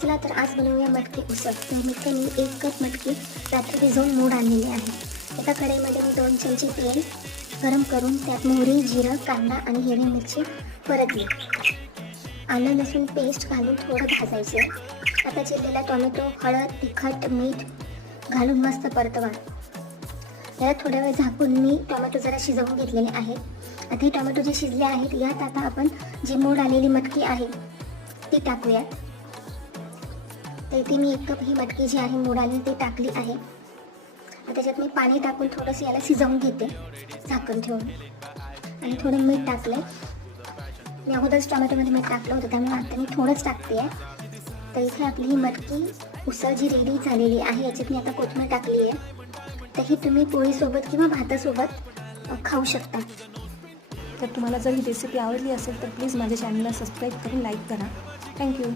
चला तर आज बनवूया मटकी उसळ. तर मित्र मी एक कप मटकी रात्री भिजवून मूड आणलेली आहे. एका कढईमध्ये मी दोन चमचे तेल गरम करून त्यात मोहरी जिरं कांदा आणि हिरवी मिरची परतली. आलं लसूण पेस्ट घालून थोडं भाजायचे. आता चिरलेला टोमॅटो हळद तिखट मीठ घालून मस्त परतवा. याला थोड्या वेळ झाकून मी टोमॅटो जरा शिजवून घेतलेले आहेत आता हे टोमॅटो जे शिजले आहेत यात आता आपण जी मोड आलेली मटकी आहे ती टाकूयात तर इथे मी एक कप ही मटकी जी आहे मोड ती टाकली आहे. त्याच्यात मी पाणी टाकून थोडंसं याला शिजवून घेते झाकण ठेवून. आणि थोडं मीठ टाकलं मी अगोदरच टोमॅटोमध्ये मीठ टाकलं होतं त्यामुळे आता मी थोडंच टाकते आहे तर इथे आपली ही मटकी उसळ जी रेडी झालेली आहे याच्यात मी आता कोथमीर टाकली आहे. तर ही तुम्ही पोळीसोबत किंवा भातासोबत खाऊ शकता. तर तुम्हाला जर ही रेसिपी आवडली असेल तर प्लीज माझ्या चॅनलला सबस्क्राईब करून लाईक करा. थँक्यू